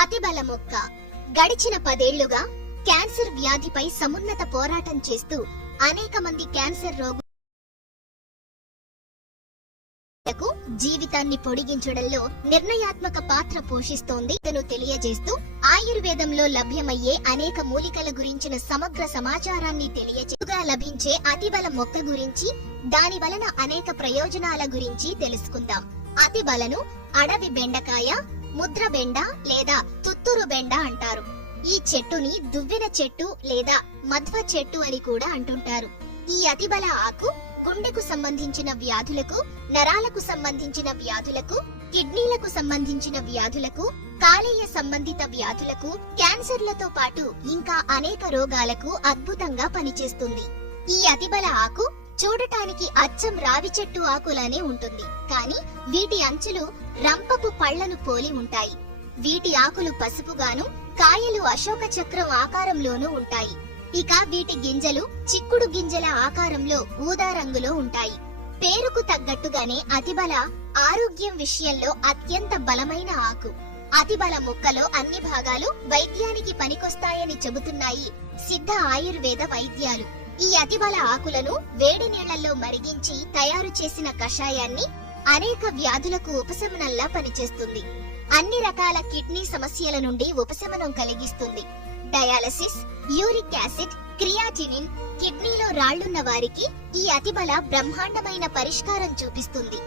అతిబల మొక్క గడిచిన 10 ఏళ్లుగా క్యాన్సర్ వ్యాధిపై సమున్నత పోరాటం చేస్తూ అనేక మంది క్యాన్సర్ రోగులకు జీవితాన్ని పొడిగించడంలో నిర్ణయాత్మక పాత్ర పోషిస్తోంది. తను తెలియజేస్తూ ఆయుర్వేదంలో లభ్యమయ్యే అనేక మూలికల గురించిన సమగ్ర సమాచారాన్ని తెలియజేస్తూగా లభించే అతిబల మొక్క గురించి, దాని వలన అనేక ప్రయోజనాల గురించి తెలుసుకుందాం. అతిబలను అడవి బెండకాయ, ముద్ర బెండ లేదా తుత్తురు బెండ అంటారు. ఈ చెట్టుని దువ్వెన చెట్టు లేదా మధ్వ చెట్టు అని కూడా అంటుంటారు. ఈ అతిబల ఆకు గుండెకు సంబంధించిన వ్యాధులకు, నరాలకు సంబంధించిన వ్యాధులకు, కిడ్నీలకు సంబంధించిన వ్యాధులకు, కాలేయ సంబంధిత వ్యాధులకు, క్యాన్సర్లతో పాటు ఇంకా అనేక రోగాలకు అద్భుతంగా పనిచేస్తుంది. ఈ అతిబల ఆకు చూడటానికి అచ్చం రావి చెట్టు ఆకులానే ఉంటుంది, కానీ వీటి అంచులు రంపపు పళ్లను పోలి ఉంటాయి. వీటి ఆకులు పసుపుగాను, కాయలు అశోక చక్రం ఆకారంలోనూ ఉంటాయి. ఇక వీటి గింజలు చిక్కుడు గింజల ఆకారంలో ఊదా రంగులో ఉంటాయి. పేరుకు తగ్గట్టుగానే అతిబల ఆరోగ్యం విషయంలో అత్యంత బలమైన ఆకు. అతిబల మొక్కలో అన్ని భాగాలు వైద్యానికి పనికొస్తాయని చెబుతున్నాయి సిద్ధ ఆయుర్వేద వైద్యాలు. ఈ అతిబల ఆకులను వేడి నీళ్లలో మరిగించి తయారు చేసిన కషాయాన్ని అనేక వ్యాధులకు ఉపశమనంలా పనిచేస్తుంది. అన్ని రకాల కిడ్నీ సమస్యల నుండి ఉపశమనం కలిగిస్తుంది. డయాలసిస్, యూరిక్ యాసిడ్, క్రియాటినిన్, కిడ్నీలో రాళ్లున్న వారికి ఈ అతిబల బ్రహ్మాండమైన పరిష్కారం చూపిస్తుంది.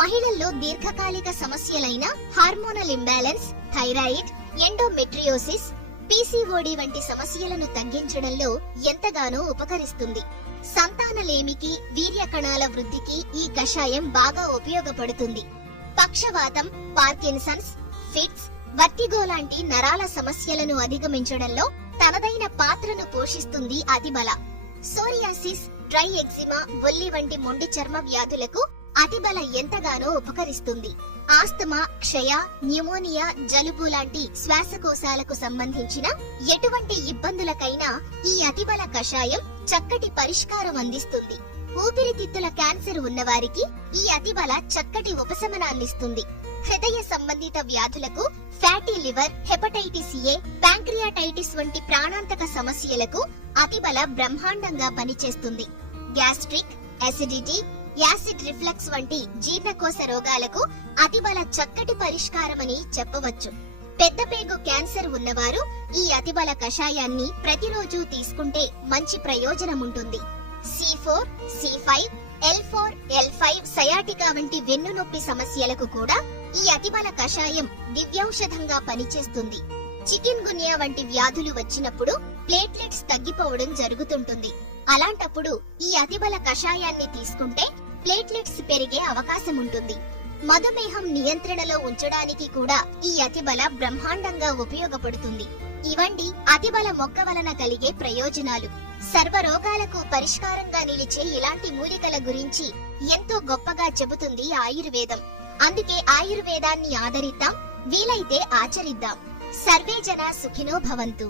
మహిళల్లో దీర్ఘకాలిక సమస్యలైన hormonal imbalance, thyroid, endometriosis, PCOD వంటి సమస్యలను తగ్గించడంలో ఎంతగానో ఉపకరిస్తుంది. సంతానలేమికి, వీర్య కణాల వృద్ధికి ఈ కషాయం బాగా ఉపయోగపడుతుంది. పక్షవాతం, పార్కిన్సన్స్, ఫిట్స్, వర్టిగో లాంటి నరాల సమస్యలను అధిగమించడంలో తనదైన పాత్రను పోషిస్తుంది అతిబల. సోరియాసిస్, డ్రై ఎగ్జిమా, ఒల్లి వంటి మొండి చర్మ వ్యాధులకు అతిబల ఎంతగానో ఉపకరిస్తుంది. ఆస్తమా, క్షయ, న్యూమోనియా, జలుబు లాంటి శ్వాసకోశాలకు సంబంధించిన ఎటువంటి ఇబ్బందులకైనా ఈ అతిబల కషాయం చక్కటి పరిష్కారం అందిస్తుంది. ఊపిరితిత్తుల క్యాన్సర్ ఉన్నవారికి ఈ అతిబల చక్కటి ఉపశమనాన్నిస్తుంది. హృదయ సంబంధిత వ్యాధులకు, fatty liver, hepatitis A, pancreatitis వంటి ప్రాణాంతక సమస్యలకు అతిబల బ్రహ్మాండంగా పనిచేస్తుంది. గ్యాస్ట్రిక్, అసిడిటీ, యాసిడ్ రిఫ్లక్స్ వంటి జీర్ణకోశ రోగాలకు అతిబల చక్కటి పరిష్కారమని చెప్పవచ్చు. పెద్దపేగు క్యాన్సర్ ఉన్నవారు ఈ అతిబల కషాయాన్ని ప్రతిరోజు తీసుకుంటే మంచి ప్రయోజనం ఉంటుంది. C4, C5, L4, L5, sciatica వంటి వెన్నునొప్పి సమస్యలకు కూడా ఈ అతిబల కషాయం దివ్యౌషధంగా పనిచేస్తుంది. చికెన్ గున్యా వంటి వ్యాధులు వచ్చినప్పుడు ప్లేట్లెట్స్ తగ్గిపోవడం జరుగుతుంటుంది. అలాంటప్పుడు ఈ అతిబల కషాయాన్ని తీసుకుంటే ప్లేట్లెట్స్ పెరిగే అవకాశం ఉంటుంది. మధుమేహం నియంత్రణలో ఉంచడానికి కూడా ఈ అతిబల బ్రహ్మాండంగా ఉపయోగపడుతుంది. ఇవండి అతిబల మొక్క వలన కలిగే ప్రయోజనాలు. సర్వరోగాలకు పరిష్కారంగా నిలిచే ఇలాంటి మూలికల గురించి ఎంతో గొప్పగా చెబుతుంది ఆయుర్వేదం. అందుకే ఆయుర్వేదాన్ని ఆదరిద్దాం, వీలైతే ఆచరిద్దాం. సర్వే జన సుఖినో భవంతు.